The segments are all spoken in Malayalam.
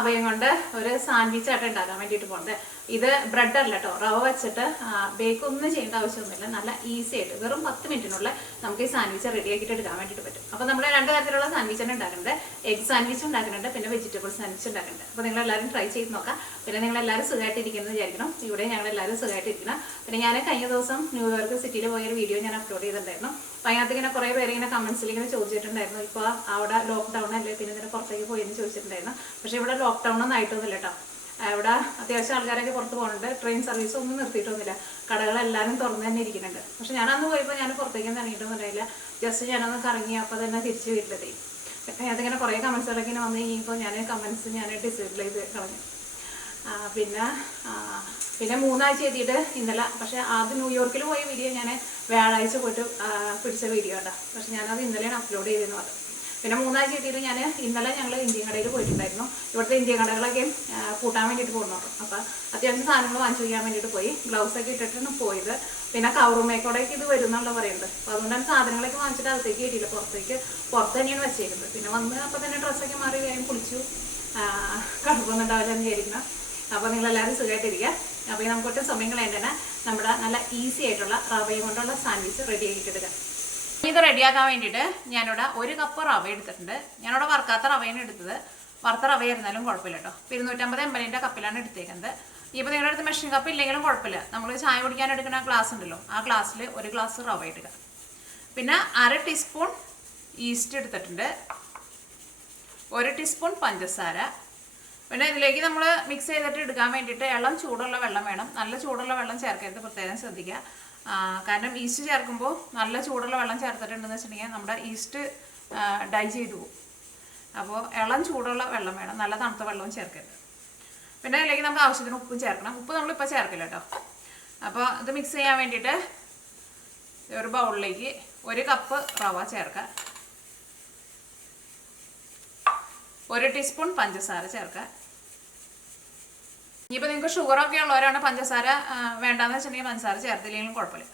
റവയും കൊണ്ട് ഒരു സാൻഡ്വിച്ച് ആയിട്ട് ഉണ്ടാക്കാൻ വേണ്ടിയിട്ട് പോകുന്നത്. ഇത് ബ്രെഡ് അല്ല കേട്ടോ, റവ വെച്ചിട്ട് ബേക്ക് ഒന്നും ചെയ്യേണ്ട ആവശ്യമൊന്നുമില്ല. നല്ല ഈസി ആയിട്ട് വെറും 10 മിനിറ്റിനുള്ളിൽ നമുക്ക് ഈ സാൻഡ്വിച്ച് റെഡി ആക്കിയിട്ട് എടുക്കാൻ വേണ്ടിയിട്ട് പറ്റും. അപ്പോൾ നമ്മൾ 2 തരത്തിലുള്ള സാൻഡ്വിച്ചാണ് ഉണ്ടാക്കുന്നത്. എഗ് സാൻഡ്വിച്ച് ഉണ്ടാക്കുന്നുണ്ട്, പിന്നെ വെജിറ്റബിൾ സാൻഡ്വിച്ച് ഉണ്ടാക്കുന്നുണ്ട്. അപ്പോൾ നിങ്ങളെല്ലാവരും ട്രൈ ചെയ്ത് നോക്കാം. പിന്നെ നിങ്ങളെല്ലാവരും സുഖമായിട്ടിരിക്കുന്നത് വിചാരിക്കണം. ഇവിടെ ഞങ്ങളെല്ലാവരും സുഖമായിട്ടിരിക്കണം. പിന്നെ ഞാൻ കഴിഞ്ഞ ദിവസം ന്യൂയോർക്ക് സിറ്റിയിൽ പോയൊരു വീഡിയോ ഞാൻ അപ്ലോഡ് ചെയ്തിട്ടുണ്ടായിരുന്നു. അപ്പോൾ അതിനകത്ത് ഇങ്ങനെ കുറേ പേര് ഇങ്ങനെ കമൻസിൽ ഇങ്ങനെ ചോദിച്ചിട്ടുണ്ടായിരുന്നു, ഇപ്പോൾ അവിടെ ലോക്ക്ഡൗൺ അല്ലേ, പിന്നെ ഇതിന് പുറത്തേക്ക് പോയെന്ന് ചോദിച്ചിട്ടുണ്ടായിരുന്നു. പക്ഷേ ഇവിടെ ലോക്ക്ഡൗൺ ഒന്നും ആയിട്ടൊന്നുമില്ല കേട്ടോ. ഇവിടെ അത്യാവശ്യം ആൾക്കാരൊക്കെ പുറത്ത് പോകുന്നുണ്ട്. ട്രെയിൻ സർവീസ് ഒന്നും നിർത്തിയിട്ടൊന്നുമില്ല. കടകളെല്ലാവരും തുറന്ന് തന്നെ ഇരിക്കുന്നുണ്ട്. പക്ഷെ ഞാനന്ന് പോയപ്പോൾ ഞാൻ പുറത്തേക്കൊന്നും ഇറങ്ങിയിട്ടൊന്നും അറിയില്ല. ജസ്റ്റ് ഞാനൊന്ന് കറങ്ങി അപ്പോൾ തന്നെ തിരിച്ച് വീട്ടിലെത്തി. അതിങ്ങനെ കുറേ കമൻസുകളൊക്കെ ഇങ്ങനെ വന്നു കഴിഞ്ഞപ്പോൾ ഞാൻ കമൻസ് ഡിസേബിൾ ചെയ്ത് കളഞ്ഞു. പിന്നെ 3 ആഴ്ച എത്തിയിട്ട് ഇന്നലെ, പക്ഷേ ആദ്യം ന്യൂയോർക്കിൽ പോയ വീഡിയോ ഞാൻ വ്യാഴാഴ്ച പോയിട്ട് പിടിച്ച വീഡിയോ കേട്ടോ. പക്ഷെ ഞാനത് ഇന്നലെയാണ് അപ്ലോഡ് ചെയ്തെന്ന് പറഞ്ഞു. പിന്നെ 3 ആഴ്ച എത്തിയിട്ട് ഞാൻ ഇന്നലെ ഞങ്ങൾ ഇന്ത്യൻ കടയിൽ പോയിട്ടുണ്ടായിരുന്നു. ഇവിടുത്തെ ഇന്ത്യൻ കടകളൊക്കെ കൂട്ടാൻ വേണ്ടിയിട്ട് പോകുന്നുണ്ട്. അപ്പോൾ അത്യാവശ്യം സാധനങ്ങൾ വാങ്ങിച്ചു വയ്ക്കാൻ വേണ്ടിയിട്ട് പോയി. ഗ്ലൗസൊക്കെ ഇട്ടിട്ടാണ് പോയത്. പിന്നെ കവറുമേക്കോടേക്ക് ഇത് വരുന്നുള്ള പറയുന്നത്. അപ്പോൾ അതുകൊണ്ടാണ് സാധനങ്ങളൊക്കെ വാങ്ങിച്ചിട്ട് അകത്തേക്ക് കയറ്റിയില്ല, പുറത്ത് തന്നെയാണ് വെച്ചേക്കുന്നത്. പിന്നെ വന്ന് അപ്പോൾ തന്നെ ഡ്രസ്സൊക്കെ മാറി വേഗം കുളിച്ചു. കുഴപ്പമൊന്നും ഉണ്ടാവില്ല എന്ന് വിചാരിക്കണം. അപ്പോൾ നിങ്ങളെല്ലാവരും സുഖമായിട്ടിരിക്കുക. അപ്പോൾ നമുക്കൊട്ടും സമയം കളയണ്ടന്നെ നമ്മുടെ നല്ല ഈസി ആയിട്ടുള്ള റവയും കൊണ്ടുള്ള സാൻഡ്വിച്ച് റെഡി ആക്കിയിട്ടെടുക്കാം. ഇത് റെഡിയാക്കാൻ വേണ്ടിയിട്ട് ഞാനിവിടെ 1 കപ്പ് റവ എടുത്തിട്ടുണ്ട്. ഞാനിവിടെ വറുക്കാത്ത റവയാണ് എടുത്തത്. വറുത്ത റവ ആയിരുന്നാലും കുഴപ്പമില്ല കേട്ടോ. 250 ml കപ്പിലാണ് എടുത്തേക്കുന്നത്. ഇപ്പോൾ നിങ്ങളുടെ അടുത്ത് മെഷീൻ കപ്പ് ഇല്ലെങ്കിലും കുഴപ്പമില്ല. നമ്മൾ ചായ കുടിക്കാൻ എടുക്കുന്ന ഗ്ലാസ് ഉണ്ടല്ലോ, ആ ഗ്ലാസ്സിൽ 1 ഗ്ലാസ് റവ എടുക്കുക. പിന്നെ 1/2 ടീസ്പൂൺ ഈസ്റ്റ് എടുത്തിട്ടുണ്ട്. 1 ടീസ്പൂൺ പഞ്ചസാര. പിന്നെ ഇതിലേക്ക് നമ്മൾ മിക്സ് ചെയ്തിട്ട് എടുക്കാൻ വേണ്ടിയിട്ട് ഇളം ചൂടുള്ള വെള്ളം വേണം. നല്ല ചൂടുള്ള വെള്ളം ചേർക്കരുത്, പ്രത്യേകം ശ്രദ്ധിക്കുക. കാരണം ഈസ്റ്റ് ചേർക്കുമ്പോൾ നല്ല ചൂടുള്ള വെള്ളം ചേർത്തിട്ടുണ്ടെന്ന് വെച്ചിട്ടുണ്ടെങ്കിൽ നമ്മുടെ ഈസ്റ്റ് ഡൈ ചെയ്തു പോകും. അപ്പോൾ ഇളം ചൂടുള്ള വെള്ളം വേണം, നല്ല തണുത്ത വെള്ളവും ചേർക്കരുത്. പിന്നെ അതിലേക്ക് നമുക്ക് ആവശ്യത്തിന് ഉപ്പും ചേർക്കണം. ഉപ്പ് നമ്മളിപ്പോൾ ചേർക്കില്ല കേട്ടോ. അപ്പോൾ ഇത് മിക്സ് ചെയ്യാൻ വേണ്ടിയിട്ട് ഒരു ബൗളിലേക്ക് 1 കപ്പ് റവ ചേർക്കുക. 1 ടീസ്പൂൺ പഞ്ചസാര ചേർക്കുക. ഇനിയിപ്പോൾ നിങ്ങൾക്ക് ഷുഗറൊക്കെ ഉള്ളവരാണ് പഞ്ചസാര വേണ്ടാന്ന് വെച്ചിട്ടുണ്ടെങ്കിൽ പഞ്ചസാര ചേർത്തില്ലെങ്കിലും കുഴപ്പമില്ല.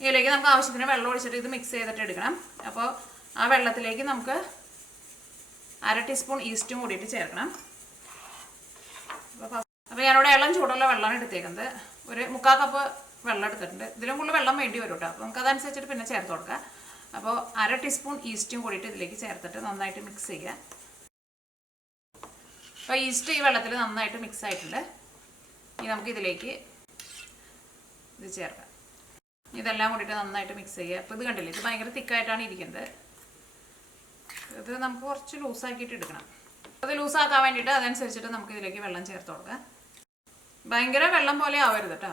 ഇതിലേക്ക് നമുക്ക് ആവശ്യത്തിന് വെള്ളം ഒഴിച്ചിട്ട് ഇത് മിക്സ് ചെയ്തിട്ട് എടുക്കണം. അപ്പോൾ ആ വെള്ളത്തിലേക്ക് നമുക്ക് 1/2 ടീസ്പൂൺ ഈസ്റ്റും കൂടിയിട്ട് ചേർക്കണം. അപ്പോൾ ഞാനിവിടെ ഇളം ചൂടുള്ള വെള്ളമാണ് എടുത്തേക്കുന്നത്. 1/4 കപ്പ് വെള്ളം എടുത്തിട്ടുണ്ട്. ഇതിലും കൂടുതൽ വെള്ളം വേണ്ടി വരും കേട്ടോ. അപ്പോൾ നമുക്കതനുസരിച്ചിട്ട് പിന്നെ ചേർത്ത് കൊടുക്കാം. അപ്പോൾ 1/2 ടീസ്പൂൺ ഈസ്റ്റും കൂടിയിട്ട് ഇതിലേക്ക് ചേർത്തിട്ട് നന്നായിട്ട് മിക്സ് ചെയ്യുക. അപ്പോൾ ഈസ്റ്റ് ഈ വെള്ളത്തിൽ നന്നായിട്ട് മിക്സ് ആയിട്ടുണ്ട്. ഇനി നമുക്ക് ഇതിലേക്ക് ഇത് ചേർക്കാം. ഇതെല്ലാം കൂടിയിട്ട് നന്നായിട്ട് മിക്സ് ചെയ്യുക. അപ്പോൾ ഇത് കണ്ടില്ലേ, ഇത് ഭയങ്കര തിക്കായിട്ടാണ് ഇരിക്കുന്നത്. ഇത് നമുക്ക് കുറച്ച് ലൂസാക്കിയിട്ട് എടുക്കണം. അത് ലൂസാക്കാൻ വേണ്ടിയിട്ട് അതനുസരിച്ചിട്ട് നമുക്ക് ഇതിലേക്ക് വെള്ളം ചേർത്ത് കൊടുക്കാം. ഭയങ്കര വെള്ളം പോലെ ആവരുത് കേട്ടോ.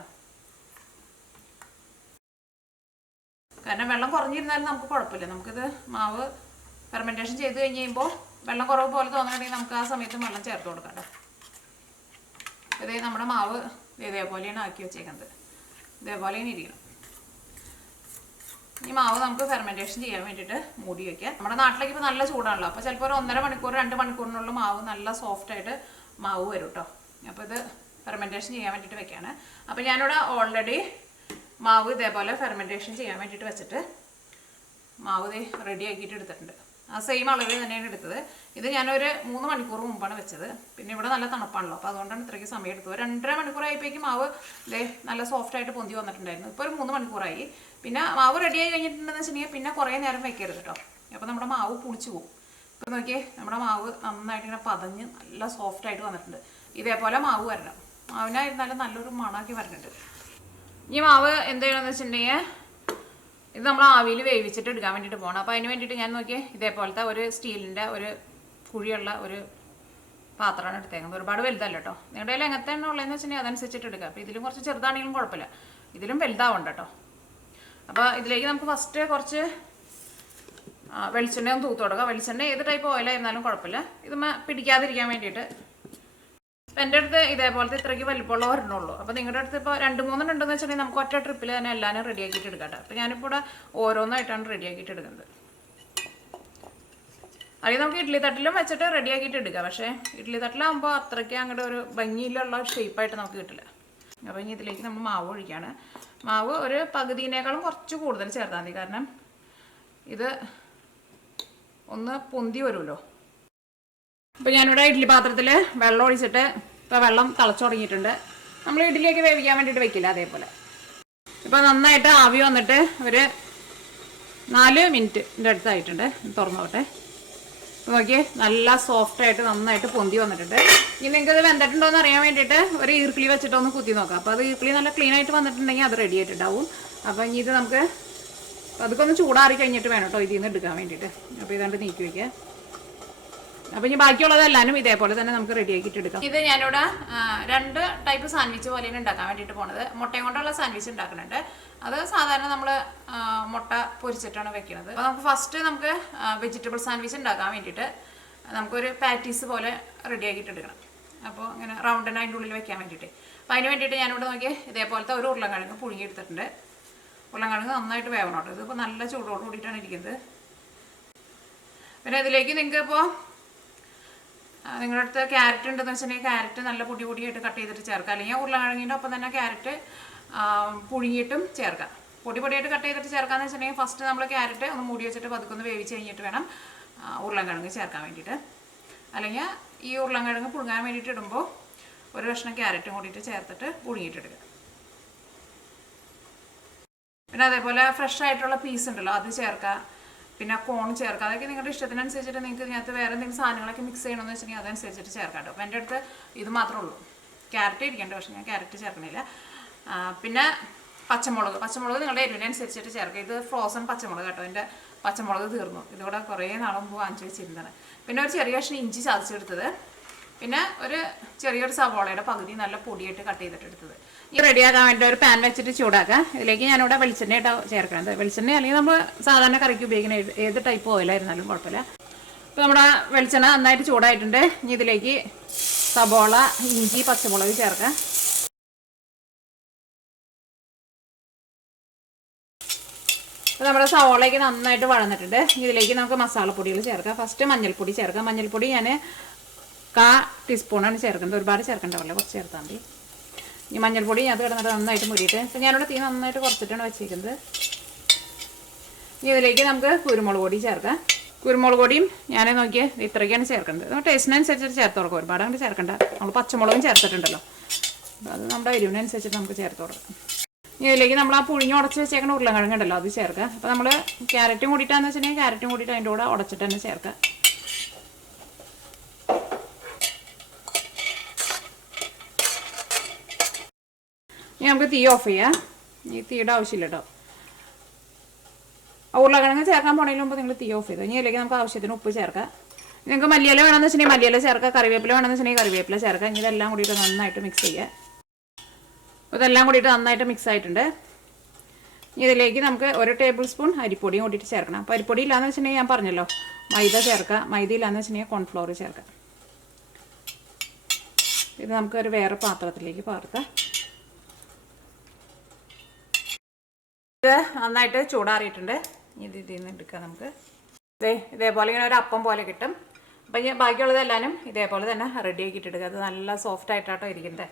കാരണം വെള്ളം കുറഞ്ഞിരുന്നാലും നമുക്ക് കുഴപ്പമില്ല. നമുക്കിത് മാവ് ഫെർമെൻറ്റേഷൻ ചെയ്ത് കഴിഞ്ഞ് കഴിയുമ്പോൾ വെള്ളം കുറവ് പോലെ തോന്നുന്നുണ്ടെങ്കിൽ നമുക്ക് ആ സമയത്ത് വെള്ളം ചേർത്ത് കൊടുക്കാം കേട്ടോ. ഇതേ നമ്മുടെ മാവ് ഇതേപോലെയാണ് ആക്കി വെച്ചേക്കുന്നത്. ഇതേപോലെയാണ് ഇരിക്കണം. ഈ മാവ് നമുക്ക് ഫെർമെൻറ്റേഷൻ ചെയ്യാൻ വേണ്ടിയിട്ട് മൂടി വയ്ക്കാം. നമ്മുടെ നാട്ടിലേക്ക് ഇപ്പോൾ നല്ല ചൂടാണല്ലോ. അപ്പോൾ ചിലപ്പോൾ ഒരു 1.5 മണിക്കൂർ 2 മണിക്കൂറിനുള്ള മാവ് നല്ല സോഫ്റ്റായിട്ട് മാവ് വരും കേട്ടോ. അപ്പോൾ ഇത് ഫെർമെൻറ്റേഷൻ ചെയ്യാൻ വേണ്ടിയിട്ട് വെക്കുകയാണ്. അപ്പോൾ ഞാനിവിടെ ഓൾറെഡി മാവ് ഇതേപോലെ ഫെർമെൻറ്റേഷൻ ചെയ്യാൻ വേണ്ടിയിട്ട് വെച്ചിട്ട് മാവ് റെഡി ആക്കിയിട്ട് എടുത്തിട്ടുണ്ട്. ആ സെയിം അളവിൽ തന്നെയാണ് എടുത്തത്. ഇത് ഞാനൊരു 3 മണിക്കൂർ മുമ്പാണ് വെച്ചത്. പിന്നെ ഇവിടെ നല്ല തണുപ്പാണല്ലോ, അപ്പോൾ അതുകൊണ്ടാണ് ഇത്രയ്ക്ക് സമയം എടുത്തത്. 2.5 മണിക്കൂറായപ്പോഴേക്കും മാവ് നല്ല സോഫ്റ്റായിട്ട് പൊന്തി വന്നിട്ടുണ്ടായിരുന്നു. ഇപ്പോൾ ഒരു 3 മണിക്കൂറായി. പിന്നെ മാവ് റെഡി ആയി കഴിഞ്ഞിട്ടുണ്ടെന്ന് വെച്ചിട്ടുണ്ടെങ്കിൽ പിന്നെ കുറേ നേരം വെക്കരുത് കേട്ടോ. അപ്പോൾ നമ്മുടെ മാവ് പുളിച്ചു പോകും. ഇപ്പോൾ നോക്കിയേ, നമ്മുടെ മാവ് നന്നായിട്ട് ഇങ്ങനെ പതഞ്ഞ് നല്ല സോഫ്റ്റായിട്ട് വന്നിട്ടുണ്ട്. ഇതേപോലെ മാവ് വരണം. മാവിനായിരുന്നാലും നല്ലൊരു മണാക്കി വരണുണ്ട്. ഈ മാവ് എന്ത് ചെയ്യണമെന്ന് വെച്ചിട്ടുണ്ടെങ്കിൽ ഇത് നമ്മൾ ആവിയിൽ വേവിച്ചിട്ട് എടുക്കാൻ വേണ്ടിയിട്ട് പോകണം. അപ്പോൾ അതിന് വേണ്ടിയിട്ട് ഞാൻ നോക്കിയാൽ ഇതേപോലത്തെ ഒരു സ്റ്റീലിൻ്റെ ഒരു കുഴിയുള്ള ഒരു പാത്രമാണ് എടുത്തേക്കുന്നത്. ഒരുപാട് വലുതല്ല കേട്ടോ. നിങ്ങളുടെ കയ്യിൽ എങ്ങനത്തെ എണ്ണ ഉള്ളതെന്ന് വെച്ചിട്ടുണ്ടെങ്കിൽ അതനുസരിച്ചിട്ട് എടുക്കുക. അപ്പോൾ ഇതിലും കുറച്ച് ചെറുതാണെങ്കിലും കുഴപ്പമില്ല, ഇതിലും വലുതാവണ്ട കേട്ടോ. അപ്പോൾ ഇതിലേക്ക് നമുക്ക് ഫസ്റ്റ് കുറച്ച് വെളിച്ചെണ്ണ ഒന്ന് തൂത്ത് കൊടുക്കുക. വെളിച്ചെണ്ണ ഏത് ടൈപ്പ് ഓയിലായിരുന്നാലും കുഴപ്പമില്ല. ഇത് പിടിക്കാതിരിക്കാൻ വേണ്ടിയിട്ട്. അപ്പം എൻ്റെ അടുത്ത് ഇതേപോലത്തെ ഇത്രയ്ക്ക് വലിപ്പമുള്ള ഒരെണ്ണമുള്ളൂ. അപ്പോൾ നിങ്ങളുടെ അടുത്ത് ഇപ്പോൾ 2-3 ഉണ്ടെന്ന് വെച്ചിട്ടുണ്ടെങ്കിൽ നമുക്ക് ഒറ്റ ട്രിപ്പിൽ തന്നെ എല്ലാവരും റെഡിയാക്കിയിട്ട് എടുക്കാം. അപ്പോൾ ഞാനിപ്പോൾ ഇവിടെ ഓരോന്നായിട്ടാണ് റെഡിയാക്കിയിട്ട് എടുക്കുന്നത്. അല്ലെങ്കിൽ നമുക്ക് ഇഡ്ഡലി തട്ടിലും വെച്ചിട്ട് റെഡിയാക്കിയിട്ട് എടുക്കാം. പക്ഷേ ഇഡ്ഡലി തട്ടിലാകുമ്പോൾ അത്രയ്ക്ക് അങ്ങോട്ട് ഒരു ഭംഗിയിലുള്ള ഷേപ്പായിട്ട് നമുക്ക് കിട്ടില്ല. അപ്പോൾ ഇനി ഇതിലേക്ക് നമ്മൾ മാവ് ഒഴിക്കുകയാണ്. മാവ് ഒരു പകുതിനേക്കാളും കുറച്ച് കൂടുതൽ ചേർത്താൽ മതി. കാരണം ഇത് ഒന്ന് പൊന്തി വരുമല്ലോ. അപ്പോൾ ഞാനിവിടെ ഇഡ്ഡലി പാത്രത്തിൽ വെള്ളം ഒഴിച്ചിട്ട് ഇപ്പോൾ വെള്ളം തിളച്ചു തുടങ്ങിയിട്ടുണ്ട്. നമ്മൾ ഇഡ്ഡലിയൊക്കെ വേവിക്കാൻ വേണ്ടിയിട്ട് വെക്കില്ല അതേപോലെ. ഇപ്പോൾ നന്നായിട്ട് ആവി വന്നിട്ട് ഒരു 4 മിനിറ്റിൻ്റെ അടുത്തായിട്ടുണ്ട്. തുറന്നോട്ടെ. അപ്പോൾ നോക്കിയേ, നല്ല സോഫ്റ്റായിട്ട് നന്നായിട്ട് പൊന്തി വന്നിട്ടുണ്ട്. ഇനി നിങ്ങൾക്ക് ഇത് വെന്തിട്ടുണ്ടോ എന്ന് അറിയാൻ വേണ്ടിയിട്ട് ഒരു ഈർക്കിളി വെച്ചിട്ടൊന്ന് കുത്തി നോക്കാം. അപ്പോൾ അത് ഈർക്കിളി നല്ല ക്ലീൻ ആയിട്ട് വന്നിട്ടുണ്ടെങ്കിൽ അത് റെഡി ആയിട്ടുണ്ടാവും. അപ്പോൾ ഇനി ഇത് നമുക്ക് അതൊക്കെ ഒന്ന് ചൂടാറി കഴിഞ്ഞിട്ട് വേണം കേട്ടോ ഇതിൽ നിന്ന് എടുക്കാൻ വേണ്ടിയിട്ട്. അപ്പോൾ ഇതാണ്ട് നീക്കി വയ്ക്കുക. അപ്പോൾ ഇനി ബാക്കിയുള്ളതെല്ലാനും ഇതേപോലെ തന്നെ നമുക്ക് റെഡി ആക്കിയിട്ട് എടുക്കാം. ഇത് ഞാനിവിടെ 2 ടൈപ്പ് സാൻഡ്വിച്ച് പോലെയാണ് ഉണ്ടാക്കാൻ വേണ്ടിയിട്ട് പോണത്. മുട്ടയും കൊണ്ടുള്ള സാൻഡ്വിച്ച് ഉണ്ടാക്കുന്നുണ്ട്. അത് സാധാരണ നമ്മൾ മുട്ട പൊരിച്ചിട്ടാണ് വെക്കുന്നത്. അപ്പോൾ നമുക്ക് ഫസ്റ്റ് നമുക്ക് വെജിറ്റബിൾ സാൻഡ്വിച്ച് ഉണ്ടാക്കാൻ വേണ്ടിയിട്ട് നമുക്കൊരു പാറ്റീസ് പോലെ റെഡി ആക്കിയിട്ട് എടുക്കണം. അപ്പോൾ ഇങ്ങനെ റൗണ്ടിന് അതിൻ്റെ ഉള്ളിൽ വെക്കാൻ വേണ്ടിയിട്ട്. അപ്പോൾ അതിന് വേണ്ടിയിട്ട് ഞാനിവിടെ നോക്കി ഇതേപോലത്തെ ഒരു ഉരുളക്കിഴങ്ങ് പുഴുങ്ങിയെടുത്തിട്ടുണ്ട്. ഉരുളക്കിഴങ്ങ് നന്നായിട്ട് വേവണം കേട്ടോ. ഇതിപ്പോൾ നല്ല ചൂടോട് കൂടിയിട്ടാണ് ഇരിക്കുന്നത്. പിന്നെ ഇതിലേക്ക് നിങ്ങൾക്ക് ഇപ്പോൾ നിങ്ങളുടെ അടുത്ത് ക്യാരറ്റ് ഉണ്ടെന്ന് വെച്ചിട്ടുണ്ടെങ്കിൽ ക്യാരറ്റ് നല്ല പൊടിയായിട്ട് കട്ട് ചെയ്തിട്ട് ചേർക്കാം. അല്ലെങ്കിൽ ഉരുളക്കിഴങ്ങിൻ്റെ ഒപ്പം തന്നെ ക്യാരറ്റ് പുഴുങ്ങിയിട്ടും ചേർക്കാം. പൊടിയായിട്ട് കട്ട് ചെയ്തിട്ട് ചേർക്കാമെന്ന് വെച്ചിട്ടുണ്ടെങ്കിൽ ഫസ്റ്റ് നമ്മൾ ക്യാരറ്റ് ഒന്ന് മൂടി വെച്ചിട്ട് പതുക്കൊന്ന് വേവിച്ച് കഴിഞ്ഞിട്ട് വേണം ഉരുളക്കിഴങ്ങ് ചേർക്കാൻ വേണ്ടിയിട്ട്. അല്ലെങ്കിൽ ഈ ഉരുളക്കിഴങ്ങ് പുഴുങ്ങാൻ വേണ്ടിയിട്ട് ഇടുമ്പോൾ ഒരു കഷ്ണം ക്യാരറ്റും കൂടിയിട്ട് ചേർത്തിട്ട് പുഴുങ്ങിയിട്ടെടുക്കുക. പിന്നെ അതേപോലെ ഫ്രഷ് ആയിട്ടുള്ള പീസ് ഉണ്ടല്ലോ അത് ചേർക്കുക. പിന്നെ കോൺ ചേർക്കുക. അതൊക്കെ നിങ്ങളുടെ ഇഷ്ടത്തിനനുസരിച്ചിട്ട് നിങ്ങൾക്ക് ഇതിനകത്ത് വേറെ എന്തെങ്കിലും സാധനങ്ങളൊക്കെ മിക്സ് ചെയ്യണമെന്ന് വെച്ചിട്ടുണ്ടെങ്കിൽ അതനുസരിച്ചിട്ട് ചേർക്കാം കേട്ടോ. അപ്പോൾ എൻ്റെ അടുത്ത് ഇത് മാത്രമേ ഉള്ളൂ. ക്യാരറ്റ് ഇരിക്കേണ്ട, പക്ഷേ ഞാൻ ക്യാരറ്റ് ചേർക്കണില്ല. പിന്നെ പച്ചമുളക് നിങ്ങളുടെ എരിവിനനുസരിച്ചിട്ട് ചേർക്കുക. ഇത് ഫ്രോസൺ പച്ചമുളക് കേട്ടോ. എൻ്റെ പച്ചമുളക് തീർന്നു. ഇതിവിടെ കുറേ നാൾ മുമ്പ് വാങ്ങിച്ച് വെച്ചിരുന്നതാണ്. പിന്നെ ഒരു ചെറിയ കഷ്ണം ഇഞ്ചി ചതച്ചെടുത്തത്. പിന്നെ ഒരു ചെറിയൊരു സവോളയുടെ പകുതി നല്ല പൊടിയായിട്ട് കട്ട് ചെയ്തിട്ട് എടുത്തത്. ഈ റെഡിയാക്കാൻ വേണ്ടി ഒരു പാൻ വെച്ചിട്ട് ചൂടാക്കാം. ഇതിലേക്ക് ഞാനിവിടെ വെളിച്ചെണ്ണയായിട്ടാണ് ചേർക്കുന്നത്. വെളിച്ചെണ്ണ അല്ലെങ്കിൽ നമ്മൾ സാധാരണ കറിക്ക് ഉപയോഗിക്കുന്ന ഏത് ടൈപ്പ് ഓയിലായിരുന്നാലും കുഴപ്പമില്ല. അപ്പോൾ നമ്മുടെ വെളിച്ചെണ്ണ നന്നായിട്ട് ചൂടായിട്ടുണ്ട്. ഇനി ഇതിലേക്ക് സവോള, ഇഞ്ചി, പച്ചമുളക് ചേർക്കാം. അപ്പോൾ നമ്മുടെ സവോളയ്ക്ക് നന്നായിട്ട് വഴന്നിട്ടുണ്ട്. ഇതിലേക്ക് നമുക്ക് മസാലപ്പൊടികൾ ചേർക്കാം. ഫസ്റ്റ് മഞ്ഞൾപ്പൊടി ചേർക്കാം. മഞ്ഞൾപ്പൊടി ഞാൻ 1/4 ടീസ്പൂണാണ് ചേർക്കുന്നത്. ഒരുപാട് ചേർക്കണ്ടാവില്ല, കുറച്ച് ചേർത്താൽ മതി. ഈ മഞ്ഞൾപ്പൊടി അത് കിടന്നിട്ട് നന്നായിട്ട് മുരിയിട്ട്. അപ്പോൾ ഞാനിവിടെ തീ നന്നായിട്ട് കുറച്ചിട്ടാണ് വെച്ചിരിക്കുന്നത്. ഇനി ഇതിലേക്ക് നമുക്ക് കുരുമുളക് പൊടി ചേർക്കാം. കുരുമുളക് പൊടിയും ഞാൻ നോക്കിയാൽ ഇത്രയ്ക്കാണ് ചേർക്കേണ്ടത്. നമ്മൾ ടേസ്റ്റിനനുസരിച്ചിട്ട് ചേർത്ത് കൊടുക്കും. ഒരുപാട് അങ്ങോട്ട് ചേർക്കണ്ട. നമ്മൾ പച്ചമുളകും ചേർത്തിട്ടുണ്ടല്ലോ, അപ്പോൾ അത് നമ്മുടെ എരിവിനനുസരിച്ചിട്ട് നമുക്ക് ചേർത്ത് കൊടുക്കാം. ഇനി ഇതിലേക്ക് നമ്മൾ ആ പുഴുങ്ങി ഉടച്ച് വെച്ചേക്കുന്ന ഉരുളക്കിഴങ്ങ് ഉണ്ടല്ലോ അത് ചേർക്കുക. അപ്പോൾ നമ്മൾ ക്യാരറ്റും കൂടിയിട്ടാന്ന് വെച്ചിട്ടുണ്ടെങ്കിൽ ക്യാരറ്റും കൂടിയിട്ട് അതിൻ്റെ കൂടെ ഉടച്ചിട്ട് തന്നെ ചേർക്കുക. ഇനി നമുക്ക് തീ ഓഫ് ചെയ്യാം. ഈ തീയുടെ ആവശ്യമില്ല കേട്ടോ. ഉരുളക്കിഴങ്ങ് ചേർക്കാൻ പോണതിന് മുമ്പ് നിങ്ങൾ തീ ഓഫ് ചെയ്തു. ഇനി ഇതിലേക്ക് നമുക്ക് ആവശ്യത്തിന് ഉപ്പ് ചേർക്കാം. നിങ്ങൾക്ക് മല്ലിയില വേണമെന്ന് വെച്ചിട്ടുണ്ടെങ്കിൽ മല്ലിയില ചേർക്കുക. കറിവേപ്പില വേണമെന്ന് വെച്ചിട്ടുണ്ടെങ്കിൽ കറിവേപ്പില ചേർക്കുക. ഇനി ഇതെല്ലാം കൂടിയിട്ട് നന്നായിട്ട് മിക്സ് ചെയ്യുക. ഇതെല്ലാം കൂടിയിട്ട് നന്നായിട്ട് മിക്സ് ആയിട്ടുണ്ട്. ഇതിലേക്ക് നമുക്ക് 1 ടേബിൾ സ്പൂൺ അരിപ്പൊടിയും കൂട്ടിയിട്ട് ചേർക്കണം. അപ്പോൾ അരിപ്പൊടി ഇല്ലാന്ന് വെച്ചിട്ടുണ്ടെങ്കിൽ ഞാൻ പറഞ്ഞല്ലോ മൈദ ചേർക്കുക. മൈദ ഇല്ലാന്ന് വെച്ചിട്ടുണ്ടെങ്കിൽ കോൺഫ്ലോർ ചേർക്കുക. ഇത് നമുക്കൊരു വേറെ പാത്രത്തിലേക്ക് പകർത്താം. ഇത് നന്നായിട്ട് ചൂടാറിയിട്ടുണ്ട്. ഇതിൽ നിന്ന് എടുക്കാം നമുക്ക്. ഇതേപോലെ ഇങ്ങനെ ഒരു അപ്പം പോലെ കിട്ടും. അപ്പം ഞാൻ ബാക്കിയുള്ളതെല്ലാനും ഇതേപോലെ തന്നെ റെഡി ആക്കിയിട്ട് എടുക്കുക. അത് നല്ല സോഫ്റ്റ് ആയിട്ടാട്ടോ ഇരിക്കുന്നത്.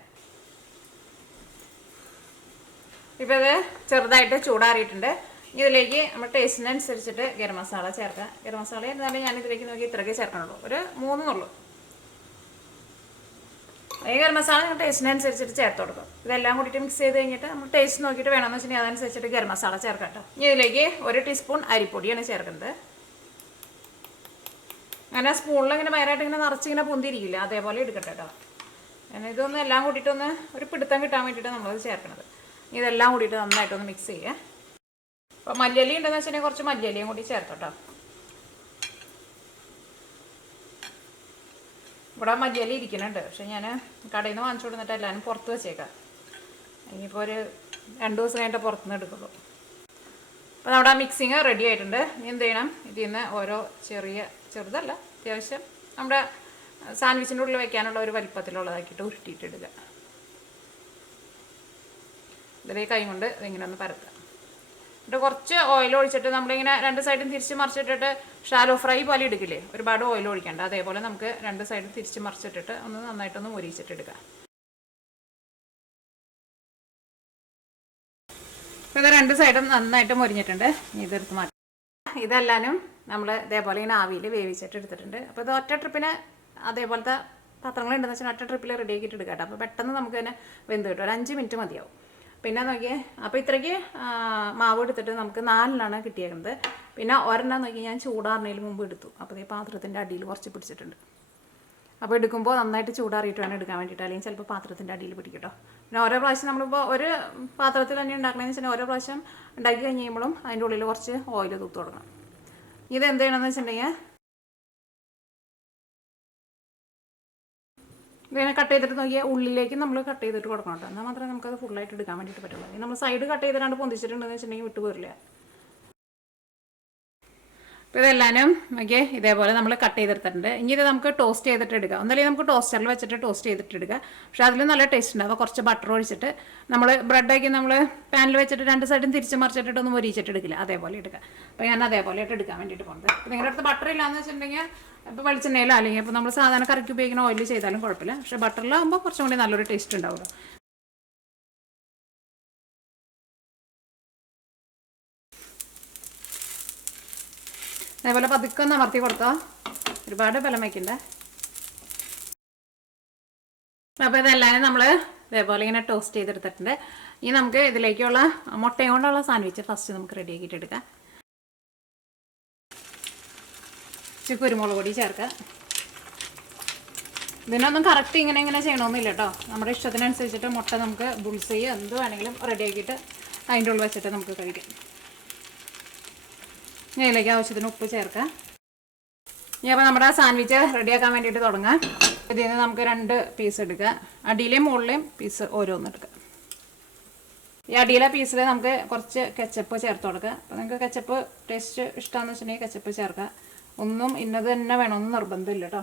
ഇപ്പോൾ ഇത് ചെറുതായിട്ട് ചൂടാറിയിട്ടുണ്ട്. ഇതിലേക്ക് നമ്മൾ ടേസ്റ്റിനനുസരിച്ചിട്ട് ഗരം മസാല ചേർക്കാം. ഗരം മസാല എന്നാലും ഞാൻ ഇതിലേക്ക് നോക്കി ഇത്രയൊക്കെ ചേർക്കണുള്ളൂ. ഒരു 3 ഉള്ളൂ. ഈ ഗരം മസാല നിങ്ങൾ ടേസ്റ്റിനനുസരിച്ചിട്ട് ചേർത്ത് കൊടുക്കും. ഇതെല്ലാം കൂടിയിട്ട് മിക്സ് ചെയ്ത് കഴിഞ്ഞിട്ട് നമ്മൾ ടേസ്റ്റ് നോക്കിയിട്ട് വേണമെന്ന് വെച്ചിട്ടുണ്ടെങ്കിൽ അതനുസരിച്ചിട്ട് ഗരം മസാല ചേർക്കാം കേട്ടോ. ഇനി ഇതിലേക്ക് 1 ടീസ്പൂൺ അരിപ്പൊടിയാണ് ചേർക്കുന്നത്. അങ്ങനെ സ്പൂണിൽ ഇങ്ങനെ ഭയങ്കരമായിട്ട് ഇങ്ങനെ നിറച്ചിങ്ങനെ പൊന്തിരിക്കില്ല, അതേപോലെ എടുക്കട്ടെ കേട്ടോ. അങ്ങനെ ഇതൊന്ന് എല്ലാം കൂട്ടിയിട്ടൊന്ന് ഒരു പിടുത്തം കിട്ടാൻ വേണ്ടിയിട്ട് നമ്മളത് ചേർക്കണത്. ഇതെല്ലാം കൂടിയിട്ട് നന്നായിട്ടൊന്ന് മിക്സ് ചെയ്യുക. അപ്പോൾ മല്ലിയില ഉണ്ടെന്ന് വെച്ചിട്ടുണ്ടെങ്കിൽ കുറച്ച് മല്ലിയിലയും കൂടി ചേർത്തോട്ടോ. ഇവിടെ മല്ലിയില ഇരിക്കുന്നുണ്ട്, പക്ഷെ ഞാൻ കടയിൽ നിന്ന് വാങ്ങിച്ചു കൊടുത്തിട്ട് എല്ലാവരും പുറത്ത് വെച്ചേക്കാം. ഇനിയിപ്പോൾ ഒരു 2 ദിവസം കഴിഞ്ഞിട്ട് പുറത്തുനിന്ന് എടുക്കുള്ളൂ. അപ്പോൾ നമ്മുടെ മിക്സിങ് റെഡി ആയിട്ടുണ്ട്. ഇനി എന്ത് ചെയ്യണം, ഇതിൽ നിന്ന് ഓരോ ചെറുതല്ല അത്യാവശ്യം നമ്മുടെ സാൻഡ്വിച്ചിൻ്റെ ഉള്ളിൽ വയ്ക്കാനുള്ള ഒരു വലിപ്പത്തിലുള്ളതാക്കിയിട്ട് ഉരുട്ടിയിട്ടിടുക. ഇതിലേ കൈ കൊണ്ട് ഇതിങ്ങനെ ഒന്ന് പരത്തുക. എന്നിട്ട് കുറച്ച് ഓയിൽ ഒഴിച്ചിട്ട് നമ്മളിങ്ങനെ 2 സൈഡും തിരിച്ച് മറിച്ചിട്ടിട്ട് ഷാലോ ഫ്രൈ പോലെ എടുക്കില്ലേ, ഒരുപാട് ഓയിൽ ഒഴിക്കണ്ട. അതേപോലെ നമുക്ക് 2 സൈഡും തിരിച്ച് മറിച്ചിട്ടിട്ട് ഒന്ന് നന്നായിട്ടൊന്ന് മുരിച്ചിട്ടെടുക്കുക. അപ്പോൾ ഇത് 2 സൈഡും നന്നായിട്ട് മുരിഞ്ഞിട്ടുണ്ട്. ഇതെടുത്ത് മാറ്റാം. ഇതെല്ലാനും നമ്മൾ ഇതേപോലെ ഇങ്ങനെ ആവിയിൽ വേവിച്ചിട്ട് എടുത്തിട്ടുണ്ട്. അപ്പോൾ ഇത് ഒറ്റ ട്രിപ്പിന് അതേപോലത്തെ പാത്രങ്ങളുണ്ടെന്ന് വെച്ചാൽ ഒറ്റ ട്രിപ്പിൽ റെഡി ആക്കിയിട്ട് എടുക്കാം കേട്ടോ. അപ്പോൾ പെട്ടെന്ന് നമുക്ക് തന്നെ വെന്ത് കിട്ടും. ഒരു 5 മിനിറ്റ് മതിയാവും. പിന്നെ നോക്കിയേ, അപ്പോൾ ഇത്രയ്ക്ക് മാവ് എടുത്തിട്ട് നമുക്ക് 4 കിട്ടിയേക്കുന്നത്. പിന്നെ ഒരെണ്ണം നോക്കി ഞാൻ ചൂടാറുന്നതിന് മുമ്പ് എടുത്തു. അപ്പോൾ ഈ പാത്രത്തിൻ്റെ അടിയിൽ കുറച്ച് പിടിച്ചിട്ടുണ്ട്. അപ്പോൾ എടുക്കുമ്പോൾ നന്നായിട്ട് ചൂടാറിയിട്ട് വേണം എടുക്കാൻ വേണ്ടിയിട്ട്, അല്ലെങ്കിൽ ചിലപ്പോൾ പാത്രത്തിൻ്റെ അടിയിൽ പിടിക്കട്ടോ. പിന്നെ ഓരോ പ്രാവശ്യം നമ്മളിപ്പോൾ ഒരു പാത്രത്തിൽ തന്നെ ഉണ്ടാക്കണമെന്ന് വെച്ചാൽ ഓരോ പ്രാവശ്യം ഉണ്ടാക്കി കഴിഞ്ഞ് കഴിയുമ്പോഴും അതിൻ്റെ ഉള്ളിൽ കുറച്ച് ഓയിൽ തൂത്ത് കൊടുക്കണം. ഇത് എന്ത് ചെയ്യണമെന്ന് വെച്ചിട്ടുണ്ടെങ്കിൽ ഇങ്ങനെ കട്ട് ചെയ്തിട്ട് നോക്കിയാൽ ഉള്ളിലേക്ക് നമ്മൾ കട്ട് ചെയ്തിട്ട് കൊടുക്കണം കേട്ടോ. എന്നാൽ മാത്രമേ നമുക്കത് ഫുള്ളായിട്ട് എടുക്കാൻ വേണ്ടിയിട്ട് പറ്റുള്ളൂ. നമ്മൾ സൈഡ് കട്ട് ചെയ്തിട്ടാണ്ട് പൊന്തിച്ചിട്ടുണ്ടെന്ന് വെച്ചിട്ടുണ്ടെങ്കിൽ വിട്ടു പോരില്ല. അപ്പോൾ ഇതെല്ലാനും നോക്കിയേ ഇതേപോലെ നമ്മൾ കട്ട് ചെയ്തെടുത്തിട്ടുണ്ട്. ഇനി ഇത് നമുക്ക് ടോസ്റ്റ് ചെയ്തിട്ട് എടുക്കാം. ഒന്നല്ലെങ്കിൽ നമുക്ക് ടോസ്റ്ററിൽ വെച്ചിട്ട് ടോസ്റ്റ് ചെയ്തിട്ട് എടുക്കാം. പക്ഷേ അതിൽ നല്ല ടേസ്റ്റ് ഉണ്ടാവും. കുറച്ച് ബട്ടർ ഒഴിച്ചിട്ട് നമ്മൾ ബ്രെഡാക്കി നമ്മൾ പാനിൽ വെച്ചിട്ട് 2 സൈഡും തിരിച്ച് മറിച്ചിട്ട് ഒന്ന് മൊരിച്ചിട്ട് എടുക്കില്ല, അതേപോലെ എടുക്കുക. അപ്പോൾ ഞാൻ അതേപോലെ ആയിട്ട് എടുക്കാൻ വേണ്ടിയിട്ട് പോകുന്നത്. അപ്പോൾ നിങ്ങളുടെ അടുത്ത് ബട്ടർ ഇല്ലയെന്ന് വെച്ചിട്ടുണ്ടെങ്കിൽ ഇപ്പോൾ വെളിച്ചെണ്ണയിലോ അല്ലെങ്കിൽ ഇപ്പോൾ നമ്മൾ സാധാരണ കറിക്ക് ഉപയോഗിക്കുന്ന ഓയിൽ ചെയ്താലും കുഴപ്പമില്ല. പക്ഷേ ബട്ടറിലാകുമ്പോൾ കുറച്ചും കൂടി നല്ലൊരു ടേസ്റ്റ് ഉണ്ടാവുമല്ലോ. അതേപോലെ പതുക്കെ ഒന്ന് അമർത്തി കൊടുത്തോ, ഒരുപാട് ബലം വയ്ക്കണ്ടേ. അപ്പോൾ ഇതെല്ലാം നമ്മൾ ഇതേപോലെ ഇങ്ങനെ ടോസ്റ്റ് ചെയ്തെടുത്തിട്ടുണ്ട്. ഇനി നമുക്ക് ഇതിലേക്കുള്ള മുട്ടയും കൊണ്ടുള്ള സാൻഡ്വിച്ച് ഫസ്റ്റ് നമുക്ക് റെഡി ആക്കിയിട്ട് എടുക്കാം. കുരുമുളക് പൊടി ചേർക്കുക. ഇതിനൊന്നും കറക്റ്റ് ഇങ്ങനെ ചെയ്യണമെന്നില്ല കേട്ടോ. നമ്മുടെ ഇഷ്ടത്തിനനുസരിച്ചിട്ട് മുട്ട നമുക്ക് ബുൾസ് ചെയ്യുക എന്ത് വേണമെങ്കിലും റെഡി ആക്കിയിട്ട് അതിൻ്റെ ഉള്ളിൽ വെച്ചിട്ട് നമുക്ക് കഴിക്കാം. ഇതിലേക്ക് ആവശ്യത്തിന് ഉപ്പ് ചേർക്കാം. ഇനി അപ്പോൾ നമ്മുടെ സാൻഡ്വിച്ച് റെഡിയാക്കാൻ വേണ്ടിയിട്ട് തുടങ്ങാം. ഇതിൽ നിന്ന് നമുക്ക് 2 പീസ് എടുക്കുക. അടിയിലെയും മുകളിലെയും പീസ് ഓരോന്ന് എടുക്കുക. ഈ അടിയിലെ പീസിൽ നമുക്ക് കുറച്ച് കെച്ചപ്പ് ചേർത്ത് കൊടുക്കുക. അപ്പോൾ നിങ്ങൾക്ക് കെച്ചപ്പ് ടേസ്റ്റ് ഇഷ്ടമാണെന്ന് വെച്ചിട്ടുണ്ടെങ്കിൽ കെച്ചപ്പ് ചേർക്കുക. ഒന്നും ഇന്നത് തന്നെ വേണമെന്ന് നിർബന്ധമില്ല കേട്ടോ.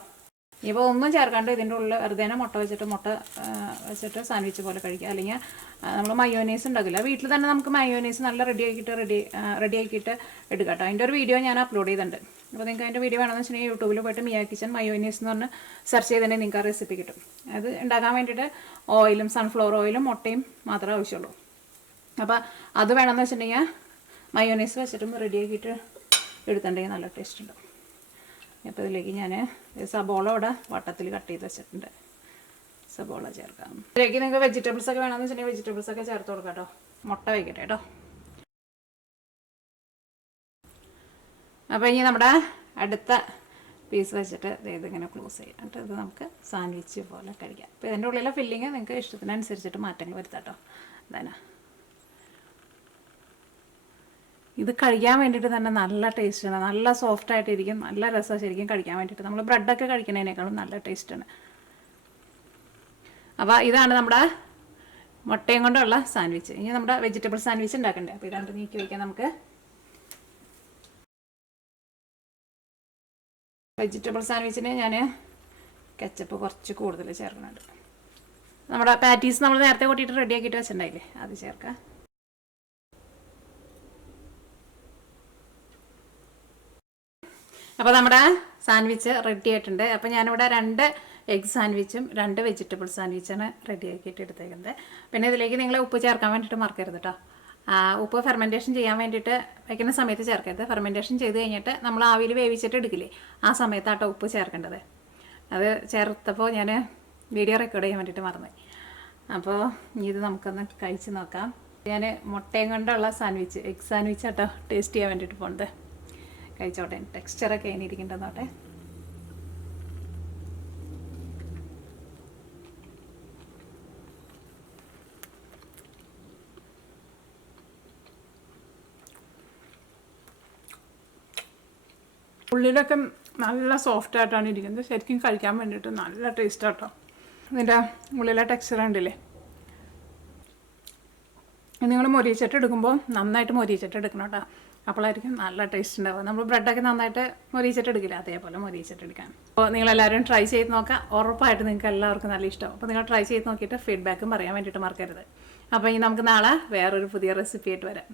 ഇപ്പോൾ ഒന്നും ചേർക്കാണ്ട് ഇതിൻ്റെ ഉള്ളിൽ വെറുതെ മുട്ട വെച്ചിട്ട് സാൻഡ്വിച്ച് പോലെ കഴിക്കുക. അല്ലെങ്കിൽ നമ്മൾ മയോനൈസ് ഉണ്ടാക്കില്ല, വീട്ടിൽ തന്നെ നമുക്ക് മയോനൈസ് നല്ല റെഡി ആക്കിയിട്ട് എടുക്കാം കേട്ടോ. അതിൻ്റെ ഒരു വീഡിയോ ഞാൻ അപ്ലോഡ് ചെയ്തിട്ടുണ്ട്. അപ്പോൾ നിങ്ങൾക്ക് അതിൻ്റെ വീഡിയോ വേണമെന്ന് വെച്ചിട്ടുണ്ടെങ്കിൽ യൂട്യൂബിൽ പോയിട്ട് മിയ കിച്ചൻ മയോനൈസ് എന്ന് പറഞ്ഞ് സെർച്ച് ചെയ്തിട്ടുണ്ടെങ്കിൽ നിങ്ങൾക്ക് ആ റെസിപ്പി കിട്ടും. അത് ഉണ്ടാക്കാൻ വേണ്ടിയിട്ട് ഓയിലും സൺഫ്ലവർ ഓയിലും മുട്ടയും മാത്രമേ ആവശ്യമുള്ളൂ. അപ്പോൾ അത് വേണമെന്ന് വെച്ചിട്ടുണ്ടെങ്കിൽ മയോനൈസ് വെച്ചിട്ടും റെഡി ആക്കിയിട്ട് എടുത്തിട്ടുണ്ടെങ്കിൽ നല്ല ടേസ്റ്റ് ഉണ്ടാവും. അപ്പോൾ ഇതിലേക്ക് ഞാൻ സബോള ഇവിടെ വട്ടത്തിൽ കട്ട് ചെയ്ത് വെച്ചിട്ടുണ്ട്. സബോള ചേർക്കാം. ഇതിലേക്ക് നിങ്ങൾക്ക് വെജിറ്റബിൾസ് ഒക്കെ വേണമെന്ന് വെച്ചിട്ടുണ്ടെങ്കിൽ വെജിറ്റബിൾസ് ഒക്കെ ചേർത്ത് കൊടുക്കാം കേട്ടോ. മുട്ട വയ്ക്കട്ടെ കേട്ടോ. അപ്പോൾ ഇനി നമ്മുടെ അടുത്ത പീസ് വെച്ചിട്ട് ഇതിങ്ങനെ ക്ലോസ് ചെയ്യാം. എന്നിട്ട് ഇത് നമുക്ക് സാൻഡ്വിച്ച് പോലെ കഴിക്കാം. അപ്പോൾ ഇതിൻ്റെ ഉള്ളിലെ ഫില്ലിങ് നിങ്ങൾക്ക് ഇഷ്ടത്തിനനുസരിച്ചിട്ട് മാറ്റങ്ങൾ വരുത്താം കേട്ടോ. അതാണ് ഇത് കഴിക്കാൻ വേണ്ടിയിട്ട് തന്നെ നല്ല ടേസ്റ്റാണ്. നല്ല സോഫ്റ്റായിട്ടിരിക്കും, നല്ല രസമാണ് ശരിക്കും കഴിക്കാൻ വേണ്ടിയിട്ട്. നമ്മൾ ബ്രെഡൊക്കെ കഴിക്കുന്നതിനേക്കാളും നല്ല ടേസ്റ്റാണ്. അപ്പോൾ ഇതാണ് നമ്മുടെ മുട്ടയും കൊണ്ടുള്ള സാൻഡ്വിച്ച്. ഇനി നമ്മുടെ വെജിറ്റബിൾ സാൻഡ്വിച്ച് ഉണ്ടാക്കണ്ടേ. അപ്പോൾ ഇതാണ്ട് നീക്കി വയ്ക്കാം നമുക്ക്. വെജിറ്റബിൾ സാൻഡ്വിച്ചിന് ഞാൻ കെച്ചപ്പ് കുറച്ച് കൂടുതൽ ചേർക്കുന്നുണ്ട്. നമ്മുടെ പാറ്റീസ് നമ്മൾ നേരത്തെ കൂട്ടിയിട്ട് റെഡി ആക്കിയിട്ട് വെച്ചിട്ടുണ്ടായില്ലേ, അത് ചേർക്കാം. അപ്പോൾ നമ്മുടെ സാൻഡ്വിച്ച് റെഡി ആയിട്ടുണ്ട്. അപ്പോൾ ഞാനിവിടെ 2 എഗ് സാൻഡ്വിച്ചും 2 വെജിറ്റബിൾ സാൻഡ്വിച്ചാണ് റെഡി ആക്കിയിട്ട് എടുത്തേക്കുന്നത്. പിന്നെ ഇതിലേക്ക് നിങ്ങൾ ഉപ്പ് ചേർക്കാൻ വേണ്ടിയിട്ട് മറക്കരുത് കേട്ടോ. ഉപ്പ് ഫെർമെൻറ്റേഷൻ ചെയ്യാൻ വേണ്ടിയിട്ട് വയ്ക്കുന്ന സമയത്ത് ചേർക്കരുത്. ഫെർമെൻറ്റേഷൻ ചെയ്ത് കഴിഞ്ഞിട്ട് നമ്മൾ ആവിയിൽ വേവിച്ചിട്ട് എടുക്കില്ലേ, ആ സമയത്താട്ടോ ഉപ്പ് ചേർക്കേണ്ടത്. അത് ചേർത്തപ്പോൾ ഞാൻ വീഡിയോ റെക്കോർഡ് ചെയ്യാൻ വേണ്ടിയിട്ട് മറന്നു. അപ്പോൾ ഇത് നമുക്കൊന്ന് കഴിച്ച് നോക്കാം. ഞാൻ മുട്ടയും കൊണ്ടുള്ള സാൻഡ്വിച്ച്, എഗ് സാൻഡ്വിച്ച് ആട്ടോ ടേസ്റ്റ് ചെയ്യാൻ വേണ്ടിയിട്ട് പോകുന്നത്. കഴിച്ചോട്ടെ, ടെക്സ്ചറൊക്കെ ഇനി ഇരിക്കേണ്ടതോട്ടെ. ഉള്ളിലൊക്കെ നല്ല സോഫ്റ്റായിട്ടാണ് ഇരിക്കുന്നത്. ശരിക്കും കഴിക്കാൻ വേണ്ടിയിട്ട് നല്ല ടേസ്റ്റാട്ടോ. ഇതിൻ്റെ ഉള്ളിലെ ടെക്സ്ചർ ഉണ്ടല്ലേ, നിങ്ങൾ മൊരിച്ചിട്ട് എടുക്കുമ്പോൾ നന്നായിട്ട് മൊരിച്ചിട്ട് എടുക്കണം കേട്ടോ. അപ്പോഴായിരിക്കും നല്ല ടേസ്റ്റ് ഉണ്ടാവുക. നമ്മൾ ബ്രെഡൊക്കെ നന്നായിട്ട് മൊരിച്ചിട്ട് എടുക്കില്ല, അതേപോലെ മൊരിച്ചിട്ട് എടുക്കാം. അപ്പോൾ നിങ്ങളെല്ലാവരും ട്രൈ ചെയ്ത് നോക്കാം. ഉറപ്പായിട്ട് നിങ്ങൾക്ക് എല്ലാവർക്കും നല്ല ഇഷ്ടം. അപ്പോൾ നിങ്ങൾ ട്രൈ ചെയ്ത് നോക്കിയിട്ട് ഫീഡ്ബാക്കും പറയാൻ വേണ്ടിയിട്ട് മറക്കരുത്. അപ്പോൾ ഇനി നമുക്ക് നാളെ വേറൊരു പുതിയ റെസിപ്പി ആയിട്ട് വരാം.